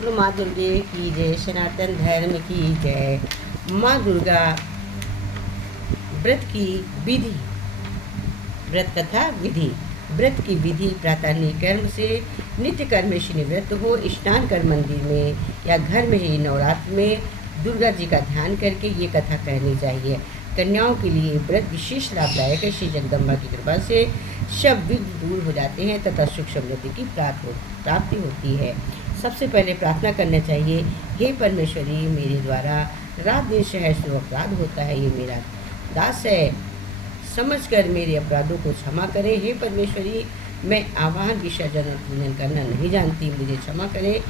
बोलो माँ दुर्गे की जय, सनातन धर्म की जय। माँ दुर्गा व्रत की विधि, व्रत तथा विधि। व्रत की विधि प्रातः कर्म से नित्य कर्म से निवृत्त हो, स्नान कर मंदिर में या घर में ही नवरात्र में दुर्गा जी का ध्यान करके ये कथा कहनी चाहिए। कन्याओं के लिए व्रत विशेष लाभदायक है। श्री जगदम्बा की कृपा से सब विघ्न दूर हो जाते हैं तथा सुख समृद्धि की प्राप्ति होती है। सबसे पहले प्रार्थना करना चाहिए, हे परमेश्वरी, मेरे द्वारा रात दिन सहस्त्रों अपराध होता है, ये मेरा दास है, समझकर मेरे अपराधों को क्षमा करें। हे परमेश्वरी, मैं आवाहन विसर्जन और पूजन करना नहीं जानती, मुझे क्षमा करें।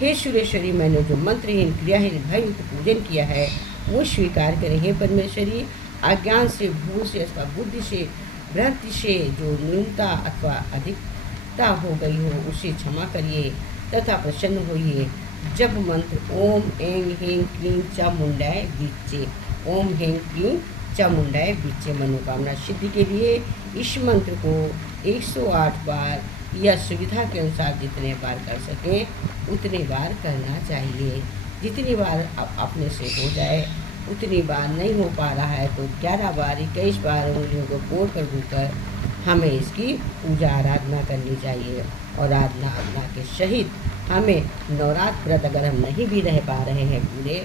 हे सुरेश्वरी, मैंने जो मंत्रहीन क्रियाहीन भययुक्त पूजन किया है वो स्वीकार करें। हे परमेश्वरी, अज्ञान से, भूल से अथवा बुद्धि से, भ्रांति से जो न्यूनता अथवा अधिकता हो गई हो उसे क्षमा करिए तथा प्रसन्न होइए। जब मंत्र ओम ऐं ह्रीं क्लीं चामुंडाय विच्चे, ओम ह्रीं क्लीं चामुंडाय विच्चे मनोकामना सिद्धि के लिए इस मंत्र को 108 बार या सुविधा के अनुसार जितने बार कर सकें उतने बार करना चाहिए। जितनी बार अपने से हो जाए उतनी बार, नहीं हो पा रहा है तो 11 बार 21 बार उंगलियों को बोल कर हमें इसकी पूजा आराधना करनी चाहिए। और आराधना के सहित हमें नवरात्र व्रत अगर हम नहीं भी रह पा रहे हैं पूरे,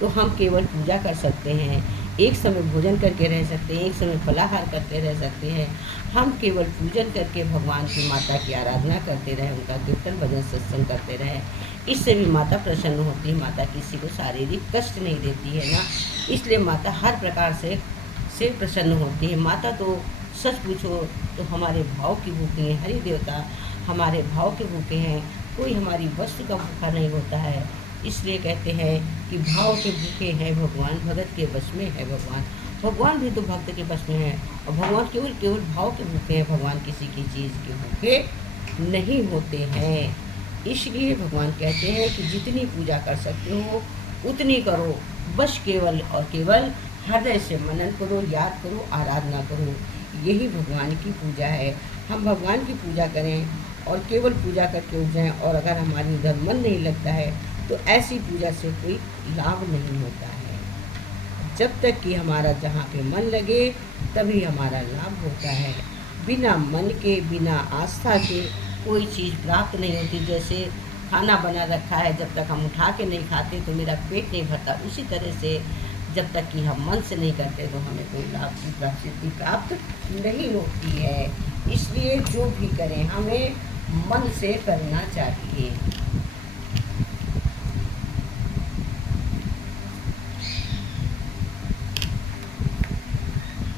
तो हम केवल पूजा कर सकते हैं, एक समय भोजन करके रह सकते हैं, एक समय फलाहार करते रह सकते हैं। हम केवल पूजन करके भगवान की माता की आराधना करते रहें, उनका कीर्तन भजन सत्संग करते रहें। इससे भी माता प्रसन्न होती है। माता किसी को शारीरिक कष्ट नहीं देती है ना, इसलिए माता हर प्रकार से प्रसन्न होती है। माता तो सच पूछो तो हमारे भाव की भूखी है। हरि देवता हमारे भाव के भूखे हैं, कोई हमारी वस्तु का भूखा नहीं होता है। इसलिए कहते हैं कि भाव के भूखे हैं भगवान, भगत के वश में है भगवान। भगवान भी तो भक्त के वश में है और भगवान केवल भाव के भूखे हैं। भगवान किसी की चीज़ के भूखे नहीं होते हैं। इसलिए भगवान कहते हैं कि जितनी पूजा कर सकते हो उतनी करो, बस केवल और केवल हृदय से मनन करो, याद करो, आराधना करो। यही भगवान की पूजा है। हम भगवान की पूजा करें और केवल पूजा करके उठ जाएँ, और अगर हमारी उधर मन नहीं लगता है तो ऐसी पूजा से कोई लाभ नहीं होता है। जब तक कि हमारा जहाँ पे मन लगे तभी हमारा लाभ होता है। बिना मन के, बिना आस्था के कोई चीज़ प्राप्त नहीं होती। जैसे खाना बना रखा है, जब तक हम उठा के नहीं खाते तो मेरा पेट नहीं भरता, उसी तरह से जब तक कि हम मन से नहीं करते तो हमें कोई लाभ की प्राप्ति प्राप्त नहीं होती है। इसलिए जो भी करें हमें मन से करना चाहिए।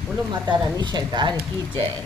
बोलो माता रानी सरकार की जय।